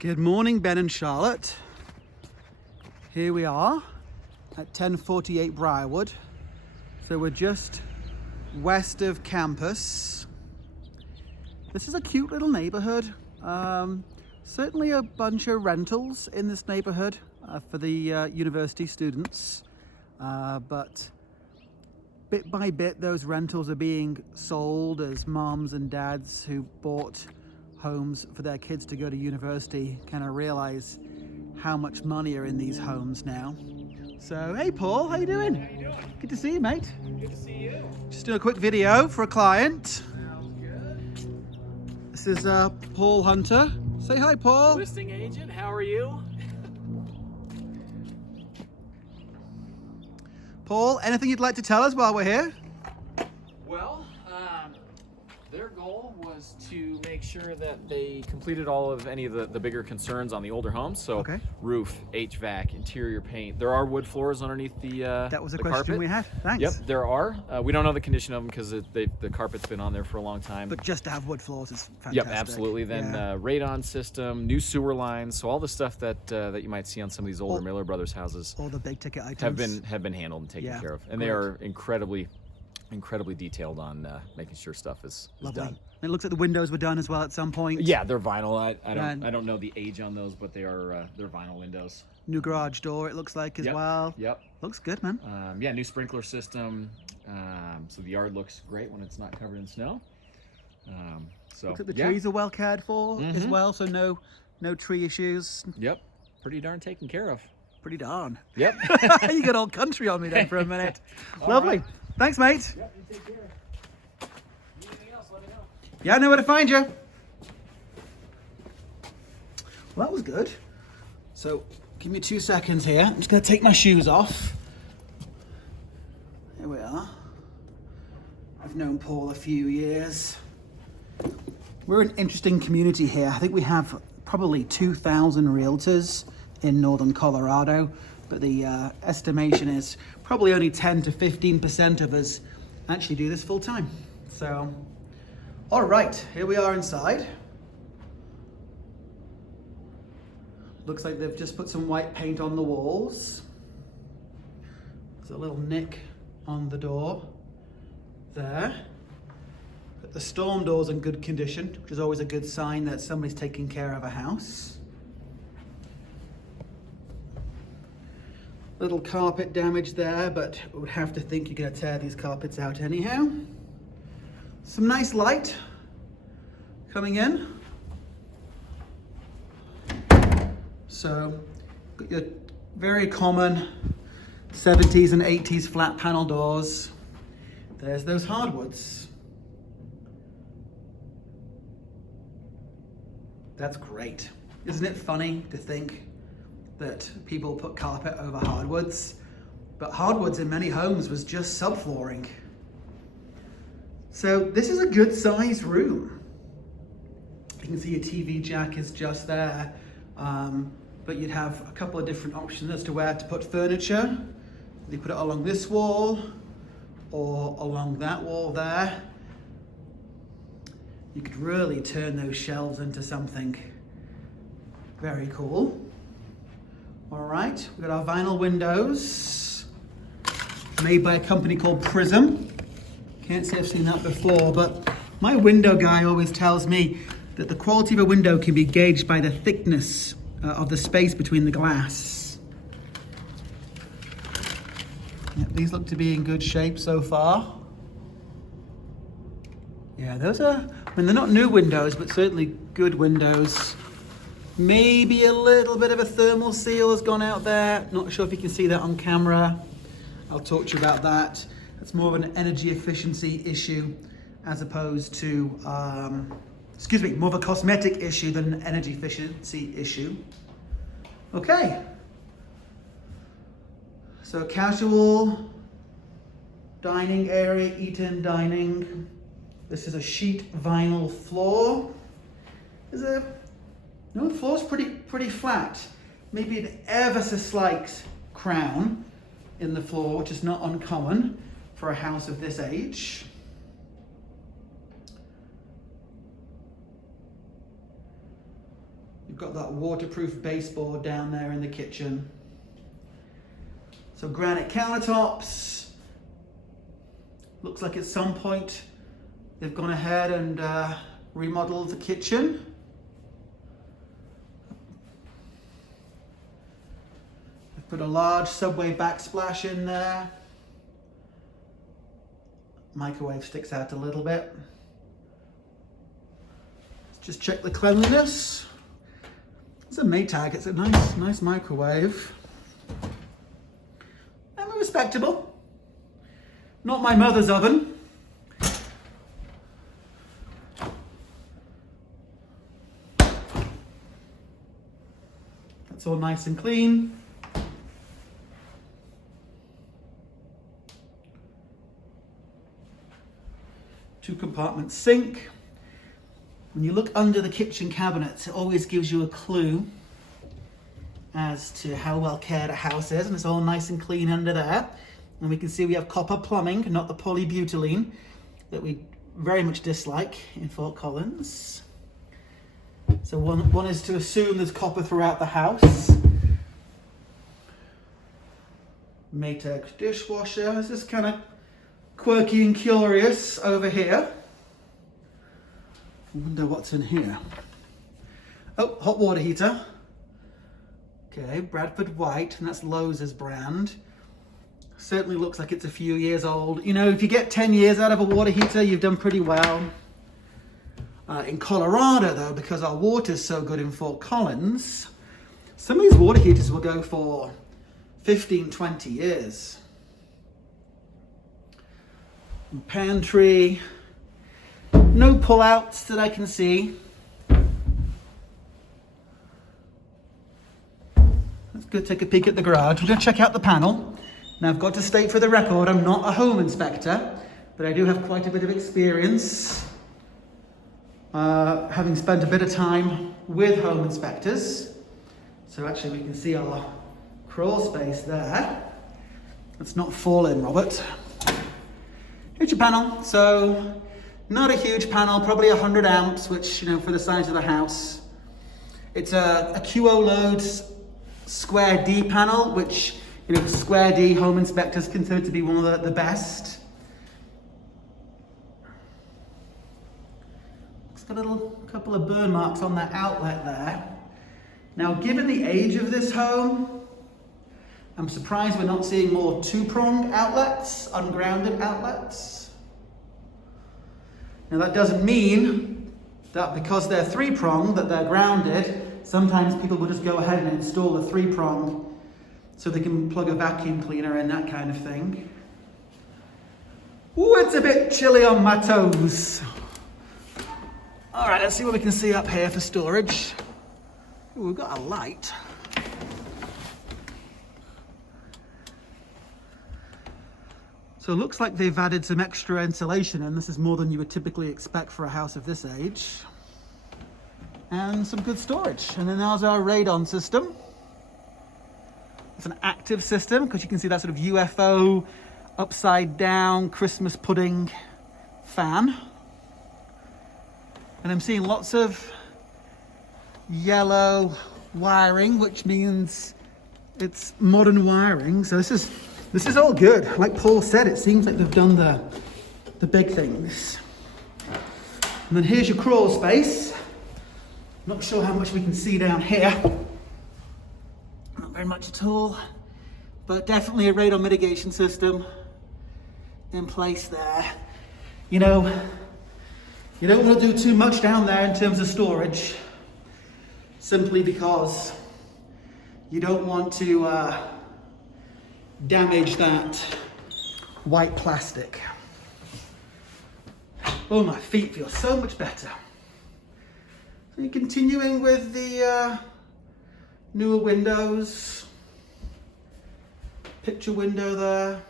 Good morning, Ben and Charlotte. Here we are at 1048 Briarwood. So we're just west of campus. This is a cute little neighborhood. Certainly a bunch of rentals in this neighborhood for the university students. But bit by bit, those rentals are being sold as moms and dads who bought homes for their kids to go to university kind of realize how much money are in these homes now. So, hey Paul, how you doing? How you doing? Good to see you, mate. Good to see you. Just doing a quick video for a client. Sounds good. This is Paul Hunter. Say hi, Paul. Listing agent, how are you? Paul, anything you'd like to tell us while we're here? Well, their goal was to make sure that they completed all of any of the bigger concerns on the older homes. So Okay. roof, HVAC, interior paint. There are wood floors underneath the That was a the question carpet. we had. Thanks. Yep, there are. We don't know the condition of them because the carpet's been on there for a long time. But just to have wood floors is fantastic. Yep, absolutely. Then Yeah. radon system, new sewer lines, so all the stuff that you might see on some of these older Miller Brothers houses All the big ticket items have been handled and taken Yeah, care of, and they great. are incredibly detailed on making sure stuff is Lovely. done. And it looks like the windows were done as well at some point. Yeah, they're vinyl. And- I don't know the age on those, but they're vinyl windows. New garage door, it looks like, as Yep, well. Yep. Looks good, man. Yeah, new sprinkler system. So the yard looks great when it's not covered in snow. So Looks like the yeah. trees are well cared for as Mhm. well, so no tree issues. Yep. Pretty darn taken care of. Pretty darn. Yep. You got old country on me then for a minute. All Lovely. right. Thanks, mate. Yep. You take care. Need anything else? Let me know. Yeah, I know where to find you. Well, that was good. So, give me 2 seconds here. I'm just going to take my shoes off. Here we are. I've known Paul a few years. We're an interesting community here. I think we have probably 2,000 realtors in northern Colorado, but the estimation is probably only 10 to 15% of us actually do this full time. So, all right, here we are inside. Looks like they've just put some white paint on the walls. There's a little nick on the door there. But the storm door's in good condition, which is always a good sign that somebody's taking care of a house. Little carpet damage there, but we would have to think you're going to tear these carpets out anyhow. Some nice light coming in. So, got your very common 70s and 80s flat panel doors. There's those hardwoods. That's great. Isn't it funny to think that people put carpet over hardwoods? But hardwoods in many homes was just subflooring. So this is a good sized room. You can see your TV jack is just there. But you'd have a couple of different options as to where to put furniture. You put it along this wall or along that wall there. You could really turn those shelves into something very cool. All right, we've got our vinyl windows made by a company called Prism. Can't say I've seen that before, but my window guy always tells me that the quality of a window can be gauged by the thickness of the space between the glass. Yeah, these look to be in good shape so far. Yeah, those are, I mean, they're not new windows, but certainly good windows. Maybe a little bit of a thermal seal has gone out there. Not sure if you can see that on camera. I'll talk to you about that. It's more of an energy efficiency issue as opposed to, more of a cosmetic issue than an energy efficiency issue. Okay. So casual dining area, eat-in dining. This is a sheet vinyl floor. The floor's pretty flat. Maybe an ever so slight crown in the floor, which is not uncommon for a house of this age. You've got that waterproof baseboard down there in the kitchen. So granite countertops. Looks like at some point they've gone ahead and remodeled the kitchen. They've put a large subway backsplash in there. Microwave sticks out a little bit. Let's just check the cleanliness. It's a Maytag, it's a nice microwave. And respectable. Not my mother's oven. That's all nice and clean. Two compartment sink. When you look under the kitchen cabinets, it always gives you a clue as to how well cared a house is, and it's all nice and clean under there. And we can see we have copper plumbing, not the polybutylene that we very much dislike in Fort Collins. So one is to assume there's copper throughout the house. Maytag dishwasher. This is kind of quirky and curious over here. I wonder what's in here. Oh, hot water heater. Okay, Bradford White, and that's Lowe's brand. Certainly looks like it's a few years old. You know, if you get 10 years out of a water heater, you've done pretty well. In Colorado, though, because our water's so good in Fort Collins, some of these water heaters will go for 15, 20 years. Pantry. No pullouts that I can see. Let's go take a peek at the garage. We're going to check out the panel. Now, I've got to state for the record, I'm not a home inspector, but I do have quite a bit of experience, having spent a bit of time with home inspectors. So actually we can see our crawl space there. Let's not fall in, Robert. Here's your panel. So not a huge panel, probably 100 amps, which, you know, for the size of the house. It's a QO Loads Square D panel, which, you know, Square D home inspectors consider to be one of the best. It's got a couple of burn marks on that outlet there. Now, given the age of this home, I'm surprised we're not seeing more two-pronged outlets, ungrounded outlets. Now, that doesn't mean that because they're three-pronged, that they're grounded. Sometimes people will just go ahead and install a three-prong so they can plug a vacuum cleaner in, that kind of thing. Ooh, it's a bit chilly on my toes. All right, let's see what we can see up here for storage. Ooh, we've got a light. So it looks like they've added some extra insulation in. This is more than you would typically expect for a house of this age. And some good storage. And then there's our radon system. It's an active system because you can see that sort of UFO upside down Christmas pudding fan. And I'm seeing lots of yellow wiring, which means it's modern wiring. So this is all good. Like Paul said, it seems like they've done the big things. And then here's your crawl space. Not sure how much we can see down here. Not very much at all, but definitely a radon mitigation system in place there. You know, you don't want to do too much down there in terms of storage, simply because you don't want to damage that white plastic. Oh, my feet feel so much better. So you're continuing with the newer windows, picture window there.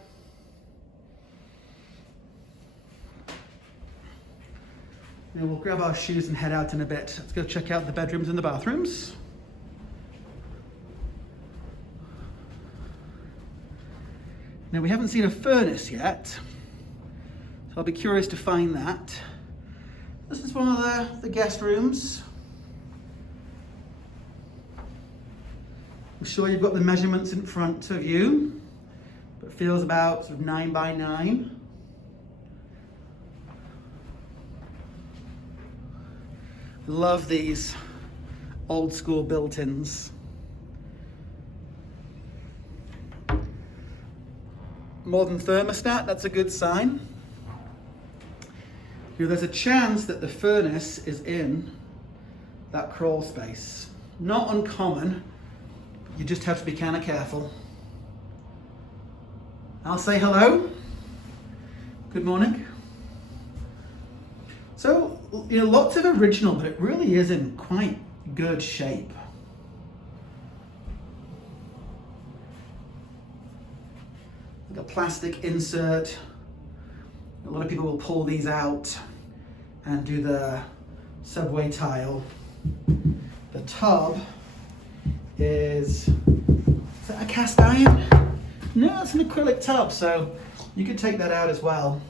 Now we'll grab our shoes and head out in a bit. Let's go check out the bedrooms and the bathrooms. Now we haven't seen a furnace yet, so I'll be curious to find that. This is one of the guest rooms. sure you've got the measurements in front of you, but feels about sort of 9 by 9. Love these old school built-ins. Modern thermostat, that's a good sign. You know, there's a chance that the furnace is in that crawl space. Not uncommon, you just have to be kind of careful. I'll say hello. Good morning. So, you know, lots of original, but it really is in quite good shape. Like a plastic insert. A lot of people will pull these out and do the subway tile. The tub is that a cast iron? No, it's an acrylic tub, so you could take that out as well.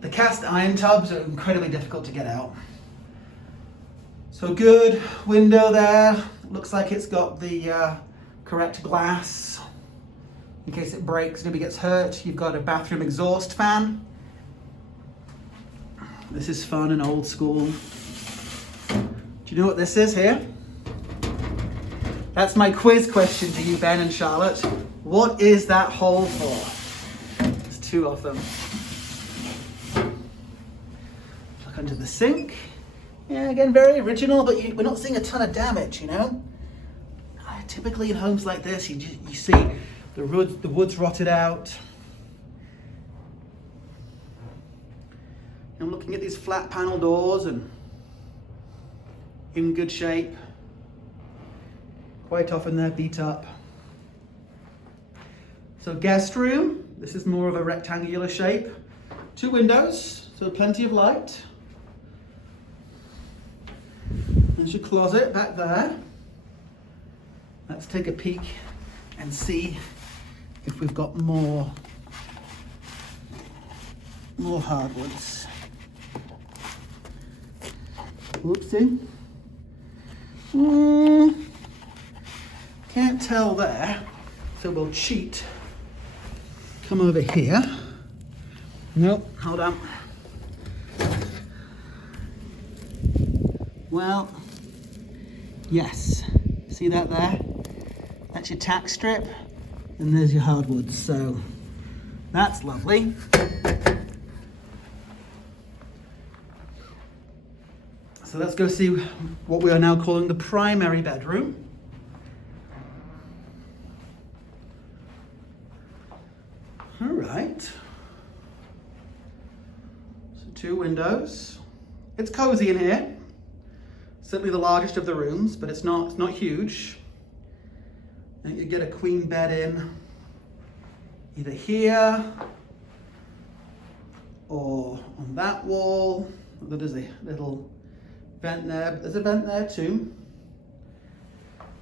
The cast iron tubs are incredibly difficult to get out. So good window there. Looks like it's got the correct glass in case it breaks, nobody gets hurt. You've got a bathroom exhaust fan. This is fun and old school. Do you know what this is here? That's my quiz question to you, Ben and Charlotte. What is that hole for? There's 2 of them. Look under the sink. Yeah, again, very original, but we're not seeing a ton of damage, you know? Typically in homes like this, you see the wood's rotted out. I'm looking at these flat panel doors and in good shape. Quite often they're beat up. So guest room, this is more of a rectangular shape. 2 windows, so plenty of light. There's your closet back there. Let's take a peek and see if we've got more hardwoods. Whoopsie. Can't tell there, so we'll cheat. Come over here. Nope, hold on. Well, yes. See that there? That's your tack strip, and there's your hardwoods, so that's lovely. So let's go see what we are now calling the primary bedroom. All right. So 2 windows. It's cozy in here. Certainly the largest of the rooms, but it's not huge. And you get a queen bed in either here or on that wall. There's a little vent there, but there's a vent there too.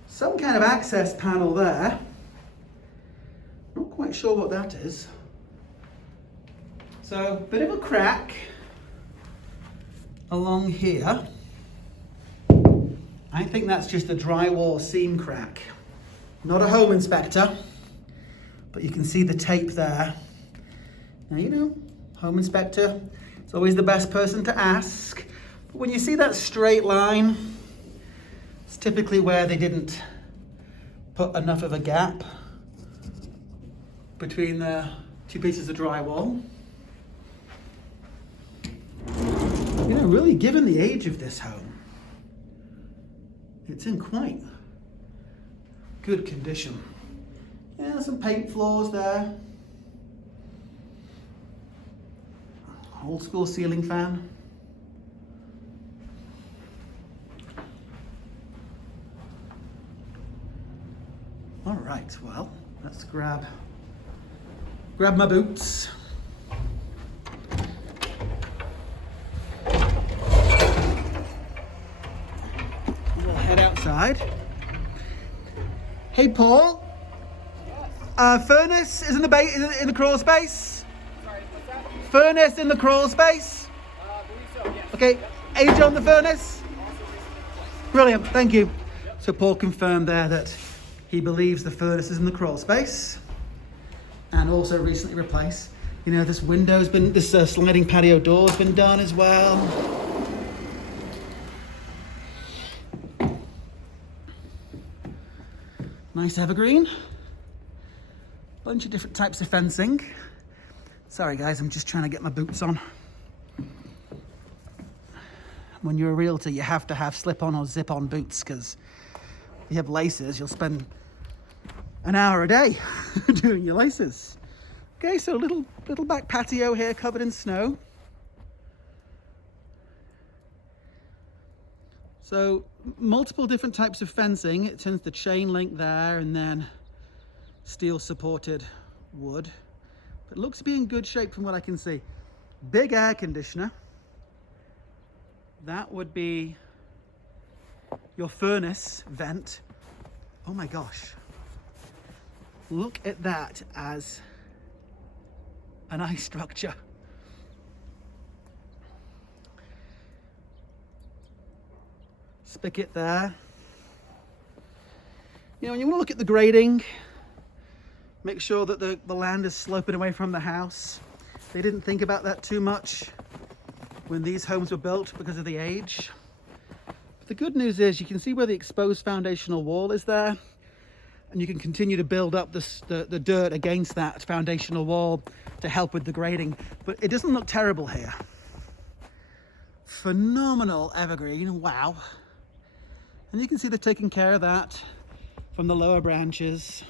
Some kind of access panel there. Not quite sure what that is. So, a bit of a crack along here. I think that's just a drywall seam crack. Not a home inspector, but you can see the tape there. Now, you know, home inspector, it's always the best person to ask. But when you see that straight line, it's typically where they didn't put enough of a gap between the 2 pieces of drywall. You know, really, given the age of this home, it's in quite good condition. Yeah, some paint floors there. Old school ceiling fan. All right, well, let's grab my boots. We'll head outside. Hey, Paul. Yes. Furnace is in the crawl space. Sorry, what's that? Furnace in the crawl space. Believe so, yes. Okay. Yep. Age on the furnace. Also recently replaced. Brilliant. Thank you. Yep. So Paul confirmed there that He believes the furnace is in the crawl space, and also recently replaced. You know, this window's been, this sliding patio door's been done as well. Nice evergreen. Bunch of different types of fencing. Sorry guys, I'm just trying to get my boots on. When you're a realtor, you have to have slip-on or zip-on boots, because if you have laces, you'll spend an hour a day doing your laces. Okay, so little back patio here covered in snow. So multiple different types of fencing. It tends to chain link there, and then steel supported wood. But it looks to be in good shape from what I can see. Big air conditioner. That would be your furnace vent. Oh my gosh. Look at that as a nice structure. Spigot there. You know, when you want to look at the grading, make sure that the land is sloping away from the house. They didn't think about that too much when these homes were built because of the age. But the good news is you can see where the exposed foundational wall is there, and you can continue to build up the dirt against that foundational wall to help with the grading. But it doesn't look terrible here. Phenomenal evergreen, wow. And you can see they're taking care of that from the lower branches.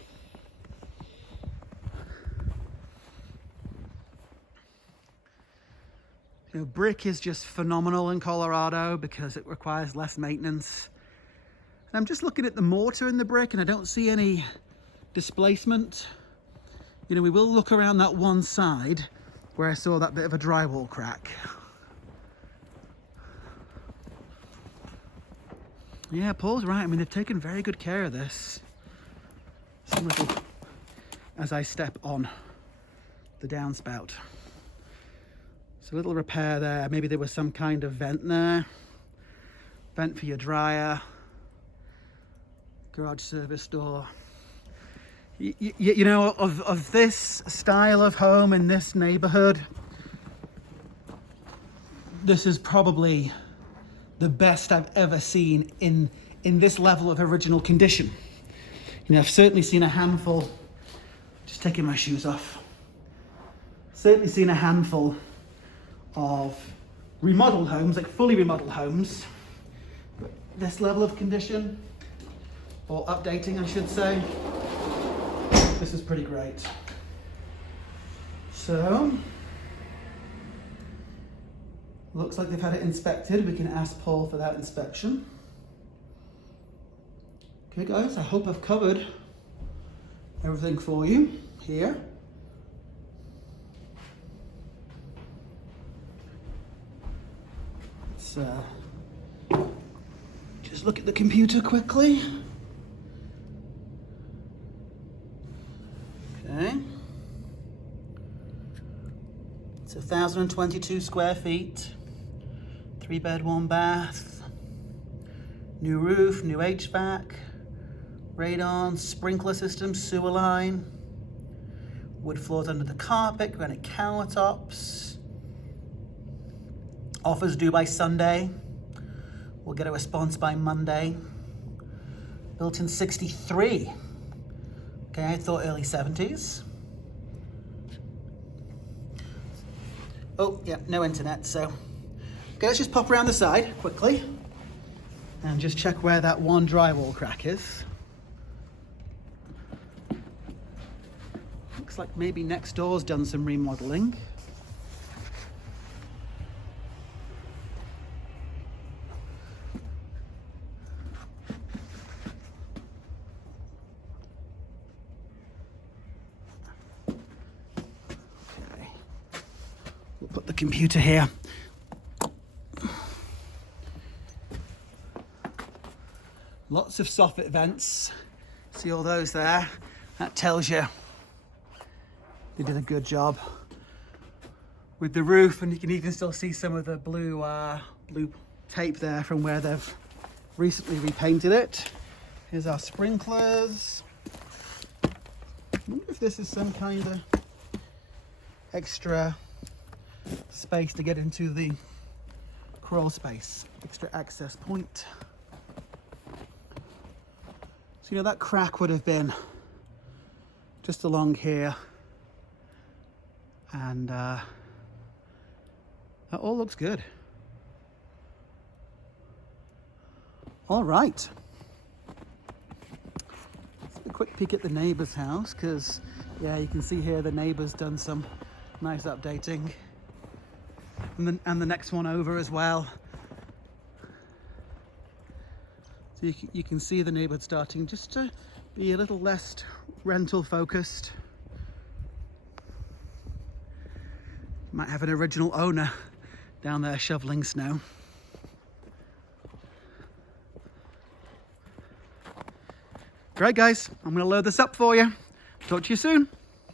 You know, brick is just phenomenal in Colorado because it requires less maintenance. And I'm just looking at the mortar in the brick and I don't see any displacement. You know, we will look around that one side where I saw that bit of a drywall crack. Yeah, Paul's right. I mean, they've taken very good care of this. Some little, as I step on the downspout. So a little repair there. Maybe there was some kind of vent there. Vent for your dryer. Garage service door. You know, of this style of home in this neighborhood, this is probably the best I've ever seen in this level of original condition. You know, I've certainly seen a handful, just taking my shoes off, certainly seen a handful of remodeled homes, like fully remodeled homes, but this level of condition, or updating I should say, this is pretty great. So, looks like they've had it inspected. We can ask Paul for that inspection. Okay guys, I hope I've covered everything for you here. Let's just look at the computer quickly. Okay. It's 1,022 square feet. 3-bed, 1-bath. New roof, new HVAC. Radon, sprinkler system, sewer line. Wood floors under the carpet, granite countertops. Offers due by Sunday. We'll get a response by Monday. Built in 63. Okay, I thought early 70s. Oh, yeah, no internet, so. Okay, let's just pop around the side quickly and just check where that one drywall crack is. Looks like maybe next door's done some remodeling. Put the computer here. Lots of soffit vents. See all those there? That tells you they did a good job with the roof, and you can even still see some of the blue tape there from where they've recently repainted it. Here's our sprinklers. this is some kind of extra space to get into the crawl space, extra access point. So, you know, that crack would have been just along here, and that all looks good. All right. Let's have a quick peek at the neighbor's house, because yeah, you can see here the neighbor's done some nice updating, and the next one over as well. So you can see the neighborhood starting just to be a little less rental focused. Might have an original owner down there shoveling snow. Great guys, I'm going to load this up for you. Talk to you soon.